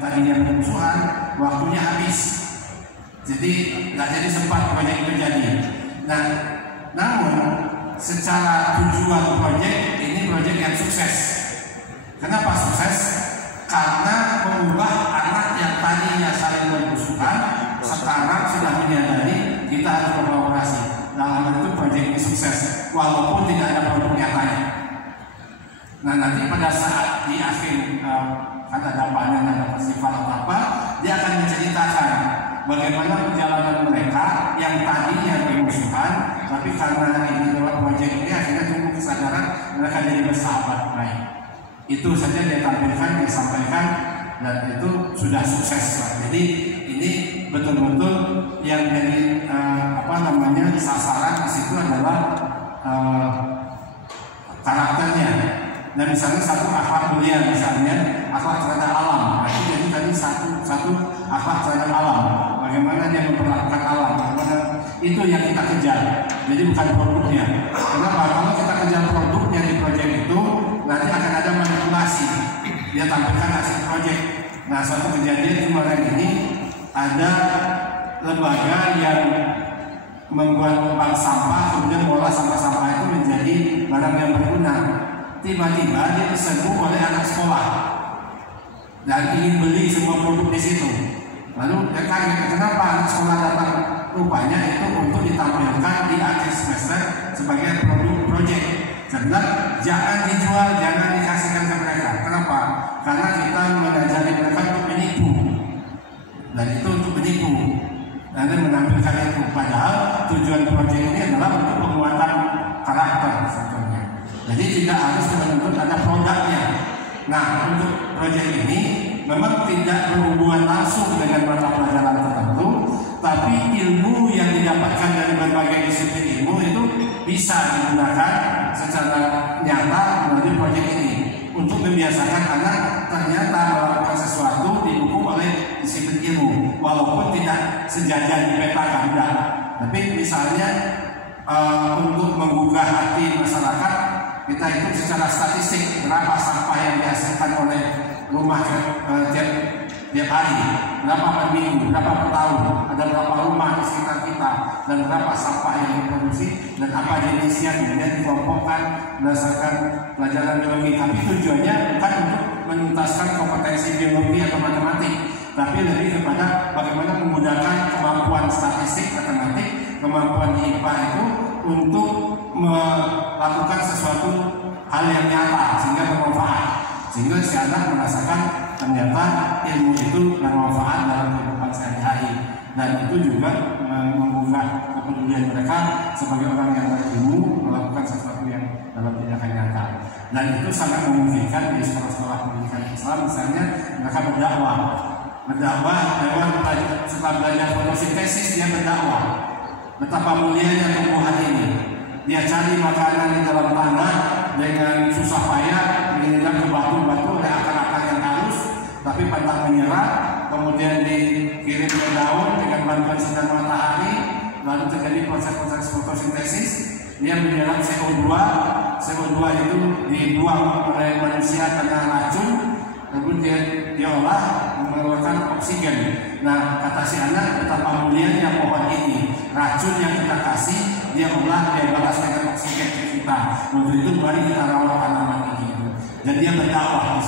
tadinya bermusuhan, waktunya habis, jadi nggak jadi sempat proyek itu jadi. Nah, namun secara tujuan proyek ini proyek yang sukses. Kenapa sukses? Karena mengubah anak yang tadinya saling bermusuhan sekarang sudah menyadari kita harus berkolaborasi. Dalam hal itu proyek ini sukses walaupun tidak ada produk nyatanya. Nah, nanti pada saat di akhir ada panen, ada festival atau apa, dia akan menceritakan bagaimana perjalanan mereka yang tadinya bermusuhan, tapi karena ini lewat proyek ini akhirnya tumbuh kesadaran mereka jadi bersahabat baik. Itu saja dia tampilkan, dia sampaikan, dan itu sudah sukses. Jadi ini betul-betul yang jadi sasaran di situ adalah karakternya. Dan misalnya satu akhlak mulia, misalnya akhlak terhadap alam. Nah, jadi tadi satu akhlak terhadap alam. Bagaimana dia memperlakukan alam? Bagaimana itu yang kita kejar. Jadi bukan produknya. Kenapa? Kalau kita kejar produknya di proyek itu, nanti akan ada manipulasi. Dia tampilkan hasil proyek. Nah, suatu kejadian kemarin ini ada lembaga yang membuat bank sampah, kemudian mengolah sampah-sampah itu menjadi barang yang berguna. Tiba-tiba dia diserbu oleh anak sekolah dan ingin beli semua produk di situ. Lalu dia kaget, kenapa anak sekolah datang? Rupanya itu untuk ditampilkan di akhir semester sebagai produk proyek. Sebab jangan dijual, jangan dikasihkan ke mereka. Kenapa? Karena kita mengajari mereka untuk menipu, dan itu untuk menipu. Nanti menampilkan itu. Padahal tujuan proyek ini adalah untuk penguatan karakter sebetulnya. Jadi tidak harus menuntut ada produknya. Nah, untuk proyek ini memang tidak berhubungan langsung dengan mata pelajaran tertentu, tapi ilmu yang didapatkan dari berbagai disiplin ilmu itu bisa digunakan secara nyata melalui proyek ini untuk membiasakan anak ternyata melakukan sesuatu didukung oleh disiplin ilmu, walaupun tidak sejajar dipetakan, tidak. Tapi misalnya untuk menggugah hati masyarakat, kita hitung secara statistik berapa sampah yang dihasilkan oleh rumah tiap hari, berapa per minggu, berapa per tahun, ada berapa rumah di sekitar kita, dan berapa sampah yang diproduksi, dan apa jenisnya, kemudian dikelompokkan berdasarkan pelajaran biologi. Tapi tujuannya bukan untuk menuntaskan kompetensi biologi atau matematik, tapi lebih kepada bagaimana menggunakan kemampuan statistik, matematik, kemampuan IPA itu untuk melakukan sesuatu hal yang nyata sehingga bermanfaat, sehingga si anak merasakan ternyata ilmu itu bermanfaat dalam kehidupan sehari-hari, dan itu juga menggugah kepedulian mereka sebagai orang yang berilmu melakukan sesuatu yang dalam tindakan nyata. Dan itu sangat memungkinkan di sekolah-sekolah pendidikan Islam, misalnya mereka berdakwah lewat setelah belajar fotosintesis, dia berdakwah betapa mulianya tumbuhan ini. Dia cari makanan di dalam tanah dengan susah payah, menginjak ke batu-batu oleh akar-akar yang halus, tapi pantang menyerah. Kemudian dikirim ke daun dengan bantuan sinar matahari, lalu terjadi proses-proses fotosintesis. Dia menyerap CO2 itu dibuang oleh manusia karena racun, lalu dia diolah mengeluarkan oksigen. Nah, kata si anak, betapa mulianya pohon ini, racun yang kita kasih dia olah, dia balas dengan oksigen ke kita. Untuk itu mari kita rawat tanaman ini. Dan dia berdakwah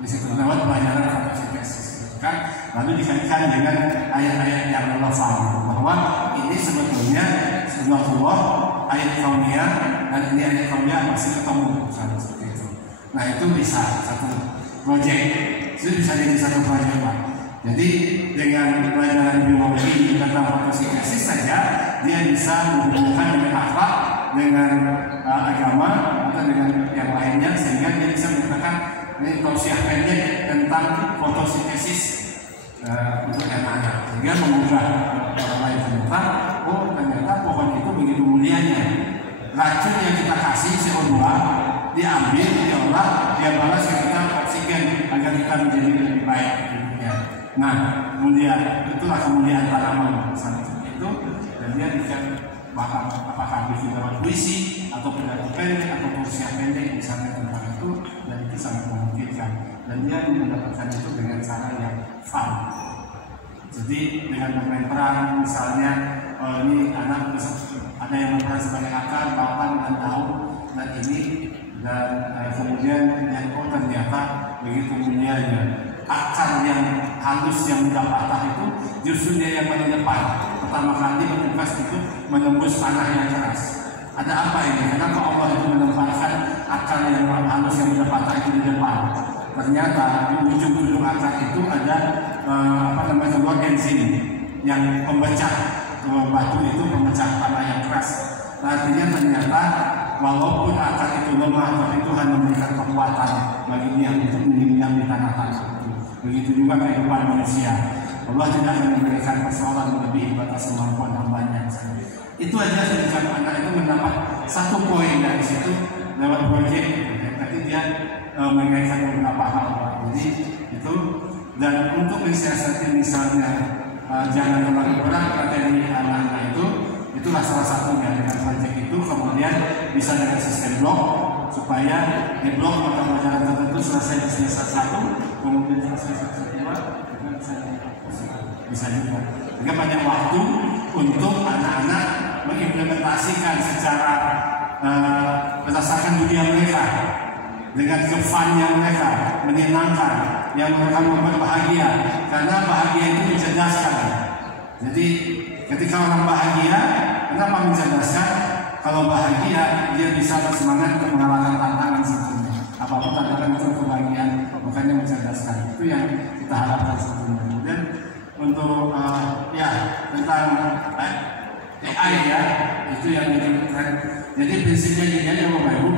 di situ lewat pelajaran fotosintesis, kan? Lalu dikaitkan dengan ayat-ayat yang Allah faham bahwa ini sebetulnya sunatullah, ayat kauniyah, dan ini ayat kauniyah masih ketemu seperti itu. Nah, itu bisa satu proyek, itu bisa jadi satu proyek, Pak. Jadi dengan pelajaran biologi tentang fotosintesis saja dia bisa menghubungkan dengan akhlak, dengan agama atau dengan yang lainnya, sehingga dia bisa mengatakan ini tausiah pendek tentang fotosintesis untuk anak-anak, sehingga mengubah orang lain ternyata pohon itu begitu mulianya. Racun yang kita kasih CO2 diambil, diolah, dia balas ke kita oksigen agar kita menjadi lebih baik. Nah, itulah kemuliaan tanaman seperti itu, dan dia bisa apakah bisa lewat puisi atau pidato pendek atau tausiah pendek misalnya tentang itu, dan itu sangat memungkinkan, dan dia mendapatkan itu dengan cara Jadi dengan bermain peran, misalnya ini anak ada yang berperan sebagai akar, batang, dan daun, dan ini dan kemudian yang ternyata begitu mulianya akar yang halus yang mudah patah itu justru dia yang paling depan. Pertama kali bertugas itu menembus tanah yang keras. Ada apa ini? Kenapa Allah itu menempatkan akar yang halus yang mudah patah itu di depan? Ternyata di ujung-ujung akar itu ada sebuah enzim yang pemecah batu itu, pemecah tanah yang keras. Artinya ternyata walaupun akar itu lemah, tapi Tuhan memberikan kekuatan bagi dia untuk menginjak di tanah-tanah itu. Begitu juga kehidupan manusia. Allah tidak akan memberikan persoalan melebihi batas kemampuan hambanya. Itu aja sedikit anak itu mendapat 1 poin dari situ lewat proyek. Tapi dia mengaitkan beberapa hal. Jadi itu, dan untuk mensiasati misalnya jangan terlalu berat materi anak-anak itulah salah satunya dengan proyek itu. Kemudian bisa dengan sistem blok supaya di blok mata pelajaran tertentu selesai di semester 1, kemudian selesai semester 2 bisa juga. Sehingga banyak waktu untuk anak-anak mengimplementasikan secara berdasarkan dunia mereka dengan kefannya mereka, menyenangkan, yang mereka membuat bahagia, karena bahagia itu mencerdaskan. Jadi ketika orang bahagia, kenapa mencerdaskan? Kalau bahagia, dia bisa bersemangat untuk mengalahkan tantangan sebetulnya. Apapun tantangan itu kebahagiaan, makanya mencerdaskan. Itu yang kita harapkan sebetulnya. Kemudian untuk tentang AI ya, itu yang dilakukan. Jadi prinsipnya ini ya Bapak Ibu,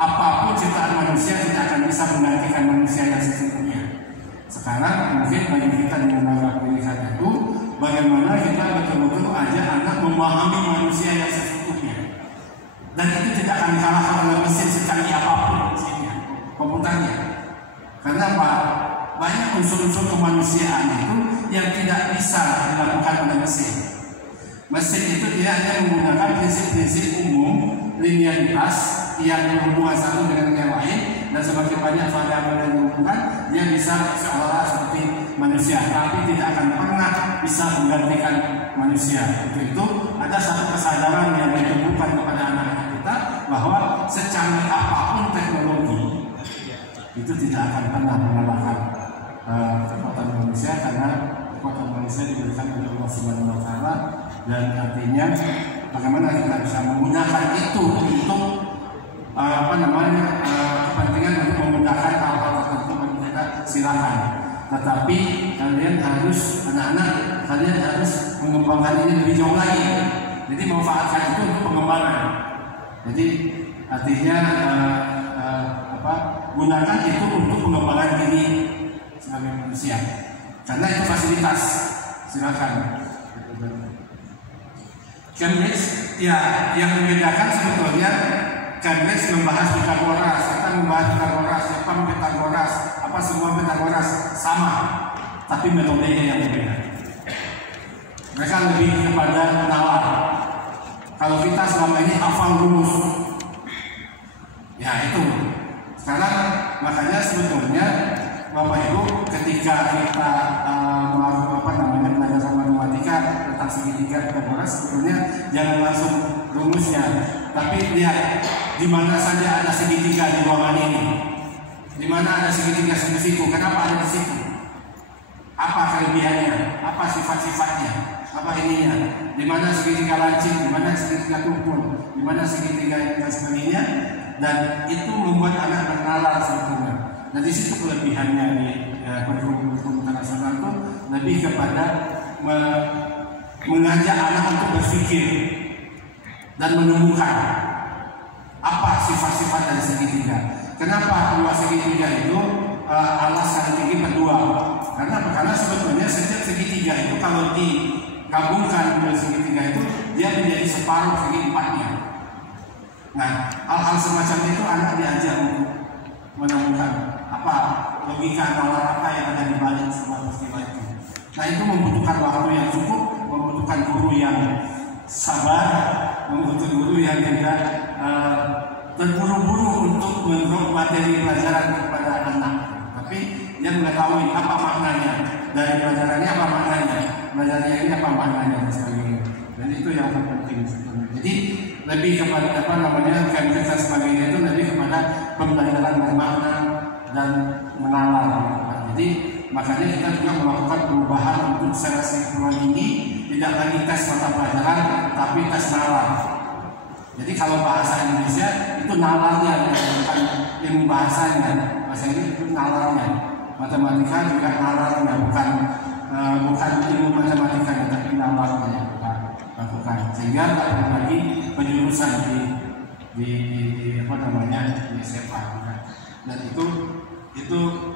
apapun ciptaan manusia tidak akan bisa menggantikan manusia yang sesungguhnya. Sekarang mungkin bagi kita di lembaga pendidikan itu, bagaimana kita betul-betul aja anak memahami manusia yang sesungguhnya. Dan itu tidak akan dikalahkan oleh mesin secanggih apapun mesinnya, komputernya. Karena apa? Banyak unsur-unsur kemanusiaan itu yang tidak bisa dilakukan oleh mesin. Mesin itu dia hanya menggunakan prinsip-prinsip umum, linearitas yang berhubungan satu dengan yang lain, dan semakin banyak variabel yang dihubungkan, dia bisa seolah-olah seperti manusia, tapi tidak akan pernah bisa menggantikan manusia. Itu ada satu kesadaran yang ditumbuhkan kepada anak-anak kita bahwa secanggih apapun teknologi itu tidak akan pernah mengalahkan kekuatan manusia, karena kekuatan manusia diberikan oleh Allah Subhanahu wa Ta'ala. Dan artinya bagaimana kita bisa menggunakan itu untuk kepentingan untuk memudahkan hal-hal tertentu bagi kita, silakan. Tetapi kalian harus, anak-anak, kalian harus mengembangkan ini lebih jauh lagi. Jadi memanfaatkan itu untuk pengembangan. Jadi artinya gunakan itu untuk pengembangan diri sebagai manusia. Karena itu fasilitas, silakan. Cambridge, ya, yang membedakan sebetulnya Cambridge membahas Pitagoras, kita membahas Pitagoras, semua Pitagoras sama, tapi metodenya yang berbeda. Mereka lebih kepada nalar. Kalau kita selama ini hafal rumus, ya itu. Sekarang makanya sebetulnya Bapak Ibu ketika kita belajar matematika tentang segitiga Pitagoras, sebetulnya jangan langsung rumusnya, tapi lihat di mana saja ada segitiga di ruangan ini, di mana ada segitiga di situ, kenapa ada di situ, apa kelebihannya, apa sifat-sifatnya, apa ininya, di mana segitiga lancip, di mana segitiga tumpul, di mana segitiga dan sebagainya, dan itu membuat anak bernalar sebetulnya. Dan di situ kelebihannya di kurikulum internasional itu lebih kepada mengajak anak untuk berpikir dan menemukan apa sifat-sifat dari segitiga. Kenapa dua segitiga itu alas kali tinggi berdua? Karena sebetulnya setiap segitiga itu kalau digabungkan dengan segitiga itu dia menjadi separuh segi empatnya. Nah, hal-hal semacam itu anak diajak untuk menemukan apa logika nalar apa yang ada di balik sebuah peristiwa itu. Nah, itu membutuhkan waktu yang cukup, membutuhkan guru yang sabar, membutuhkan guru yang tidak terburu-buru untuk menurut materi pelajaran kepada anak, tapi dia mengetahui apa maknanya dari pelajarannya, apa maknanya. belajarnya ini apa maknanya dan sebagainya. Dan itu yang terpenting sebetulnya. Jadi lebih kepada apa namanya Cambridge dan sebagainya itu lebih kepada pembelajaran bermakna dan menalar. Jadi makanya kita juga melakukan perubahan untuk seleksi perguruan tinggi, tidak lagi tes mata pelajaran tapi tes nalar. Jadi kalau bahasa Indonesia itu nalarnya, bukan ilmu bahasanya. Bahasa Inggris itu nalarnya. Matematika juga nalarnya, bukan ilmu matematika, tapi nalarnya yang kita lakukan. Sehingga tidak perlu lagi penjurusan di apa namanya di SMA. Dan itu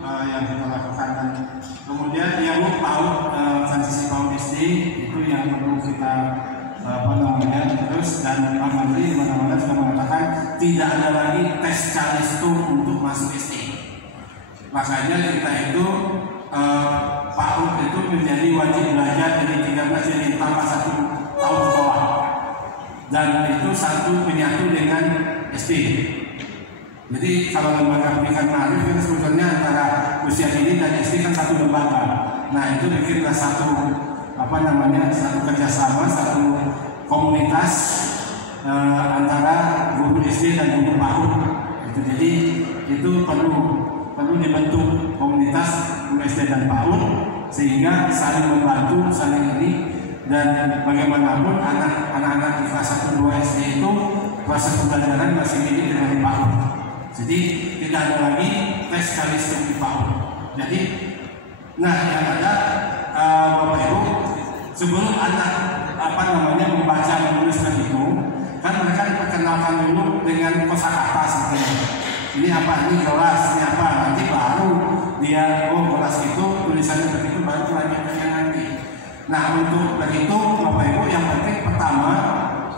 yang kita lakukan. Dan kemudian yang PAUD, transisi PAUD SD itu yang perlu kita terus, dan Pak Menteri mana-mana sudah mengatakan tidak ada lagi tes Calistung untuk masuk SD. Makanya kita itu PAUD itu menjadi wajib belajar dari 13 jadi tambah 1 tahun ke bawah, dan itu satu menyatu dengan SD. Jadi kalau lembaga pendidikan ma'arif itu sebetulnya antara usia ini dan SD kan satu lembaga. Nah itu bikinlah satu kerjasama, satu komunitas antara guru SD dan guru PAUD. Jadi itu perlu dibentuk komunitas guru SD dan PAUD sehingga saling membantu, saling ini, dan bagaimanapun anak-anak di kelas 1, 2 SD itu proses pembelajaran masih mirip dengan di PAUD. Jadi tidak ada lagi tes Calistung di PAUD. Jadi, nah yang ada Bapak Ibu, sebelum anak membaca menulis berhitung, kan mereka diperkenalkan dulu dengan kosakata seperti ini apa, ini gelas, ini apa, nanti baru dia gelas itu tulisannya begitu, baru kelanjutannya nanti. Nah untuk berhitung Bapak Ibu yang penting pertama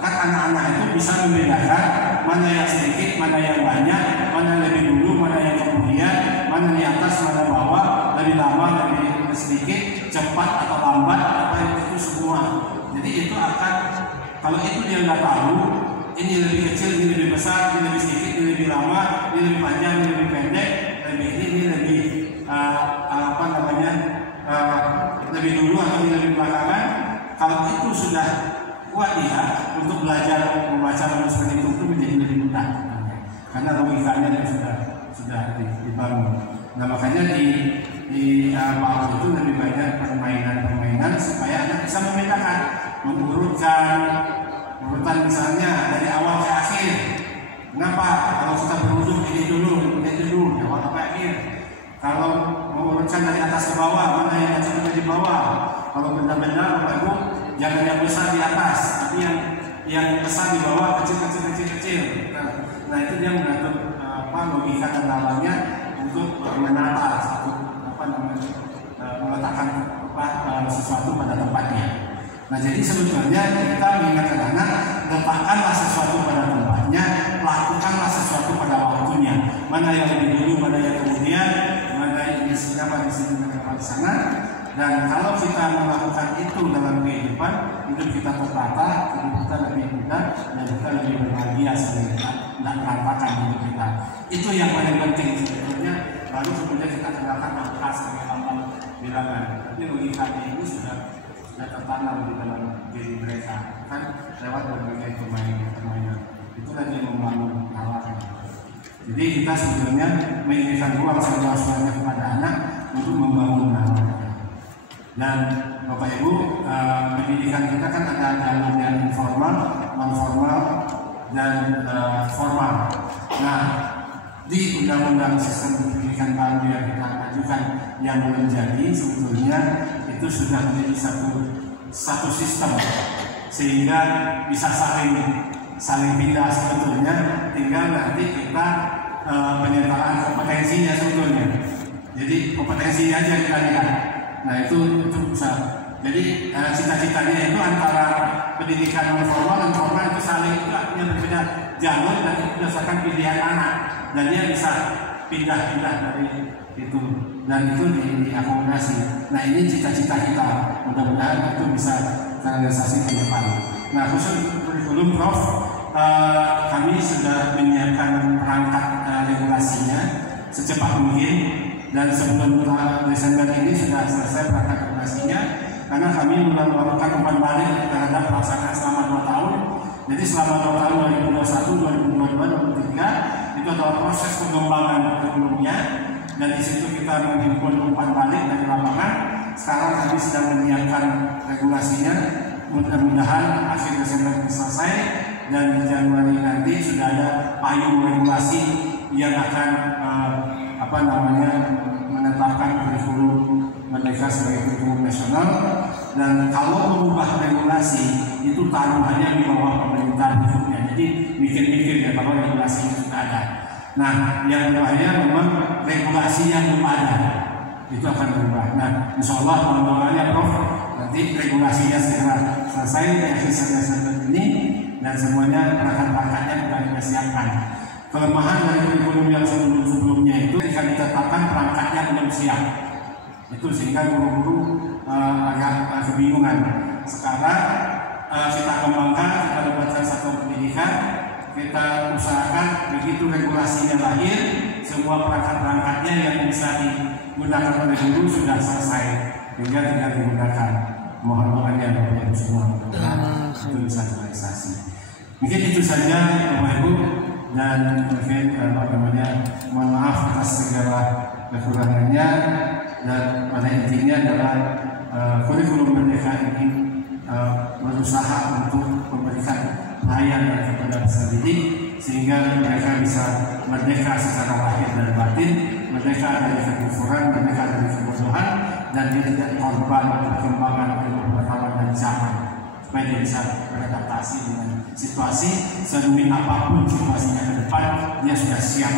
kan anak-anak itu bisa membedakan mana yang sedikit, mana yang banyak, mana lebih dulu, mana yang kemudian, mana di atas, mana bawah, lebih lama, lebih sedikit, cepat atau lambat, apa itu semua. Jadi itu akan, kalau itu dia nggak tahu, ini lebih kecil, ini lebih besar, ini lebih sedikit, ini lebih lama, ini lebih panjang, ini lebih pendek, ini lebih lebih dulu atau ini lebih belakangan. Kalau itu sudah kuat dia untuk belajar membaca menulis berhitung itu menjadi lebih mudah, karena logikanya sudah dibangun. Nah makanya di PAUD itu lebih banyak permainan supaya anak bisa membedakan, mengurutkan urutan misalnya dari awal ke akhir. Kenapa? Kalau kita berujung ini dulu, dari awal ke akhir. Kalau mengurutkan dari atas ke bawah, mana yang kecil di bawah. Kalau benda-benda Bapak Ibu jangan yang besar di atas, tapi yang besar di bawah, kecil. Nah itu dia mengatur logika dan nalarnya untuk menata meletakkan sesuatu pada tempatnya. Nah jadi sebetulnya kita mengingatkan anak, letakkanlah sesuatu pada tempatnya, lakukanlah sesuatu pada waktunya. Mana yang lebih dulu, mana yang kemudian, mana yang di sini, mana di sana. Dan kalau kita melakukan itu dalam kehidupan, hidup kita tertata, hidup kita lebih mudah, dan kita lebih berbahagia sehingga kita tidak merantakan hidup kita. Itu yang paling penting sebetulnya. Baru kemudian kita kenalkan angka sebagai lambang bilangan. Tapi logikanya ini sudah tertanam di dalam diri mereka, kan lewat berbagai permainan. Itulah yang membangun nalar. Jadi kita sebetulnya memberikan ruang seluas-luasnya kepada anak untuk membangun nalar. Dan Bapak Ibu, pendidikan kita kan ada jalur yang informal, non-formal, dan formal. Nah, di Undang-Undang Sistem Pendidikan baru yang kita ajukan yang belum jadi, sebetulnya itu sudah menjadi satu sistem, sehingga bisa saling pindah sebetulnya. Tinggal nanti kita penyertaan kompetensinya sebetulnya. Jadi kompetensinya aja kita lihat. Nah itu bisa. Jadi cita-citanya itu antara pendidikan non formal dan formal itu saling punya berbeda jalur, dan itu berdasarkan pilihan anak, dan dia bisa pindah-pindah dari itu, dan itu diakomodasi. Nah ini cita-cita kita, mudah-mudahan itu bisa terrealisasi ke depan. Nah khusus kurikulum Prof, kami sudah menyiapkan perangkat regulasinya secepat mungkin. Dan sebelum Desember ini sudah selesai perangkat regulasinya, karena kami melakukan umpan balik terhadap pelaksanaan selama 2 tahun. Jadi selama 2 tahun 2021, 2022, 2023 itu adalah proses pengembangan kurikulumnya, dan di situ kita menghimpun umpan balik dari lapangan. Sekarang kami sedang menyiapkan regulasinya, mudah-mudahan akhir Desember selesai, dan di Januari nanti sudah ada payung regulasi yang akan menetapkan kurikulum Merdeka sebagai kurikulum nasional. Dan kalau mengubah regulasi itu taruhannya di bawah pemerintahan berikutnya, jadi mikir-mikir ya kalau regulasi itu sudah ada. Nah, yang berbahaya memang regulasi yang belum ada itu akan berubah. Nah, insya Allah doanya Prof, nanti regulasinya segera selesai di akhir semester ini, dan semuanya perangkat-perangkatnya sudah kita siapkan. Kelemahan dari kurikulum yang sebelum-sebelumnya itu ketika ditetapkan perangkatnya belum siap, itu sehingga guru-guru agak kebingungan. Sekarang kita kembangkan, kita dapatkan satu pendidikan, kita usahakan begitu regulasinya lahir, semua perangkat-perangkatnya yang bisa digunakan oleh guru sudah selesai, hingga tidak digunakan. Mohon doanya Bapak Ibu semua, itu bisa realisasi. Mungkin itu saja Bapak Ibu, dan mungkin mohon maaf atas segala kekurangannya, dan pada intinya adalah kurikulum Merdeka ini berusaha untuk memberikan pelayanan kepada peserta didik sehingga mereka bisa merdeka secara lahir dan batin, merdeka dari kekufuran, merdeka dari kebodohan, dan dia tidak korban perkembangan ilmu pengetahuan dan zaman, supaya dia bisa beradaptasi dengan situasi, serumit apapun situasinya ke depan, dia sudah siap.